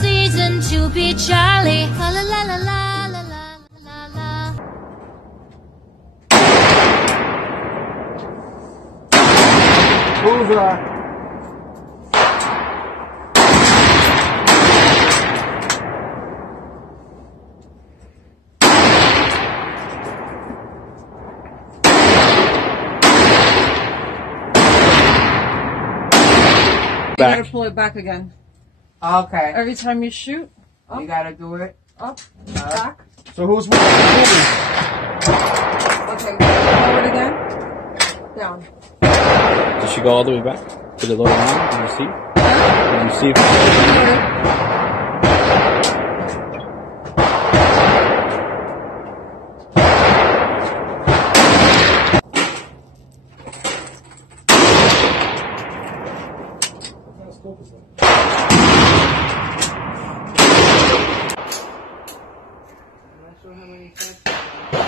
season to be jolly. La la la la la la la la la. Bullseye. You gotta pull it back again. Okay. Every time you shoot, up, You gotta do it. up, back. So who's winning? Okay, forward again. Down. Did she go all the way back to the lower line? Can you see? Can you see if I'm not sure how many times.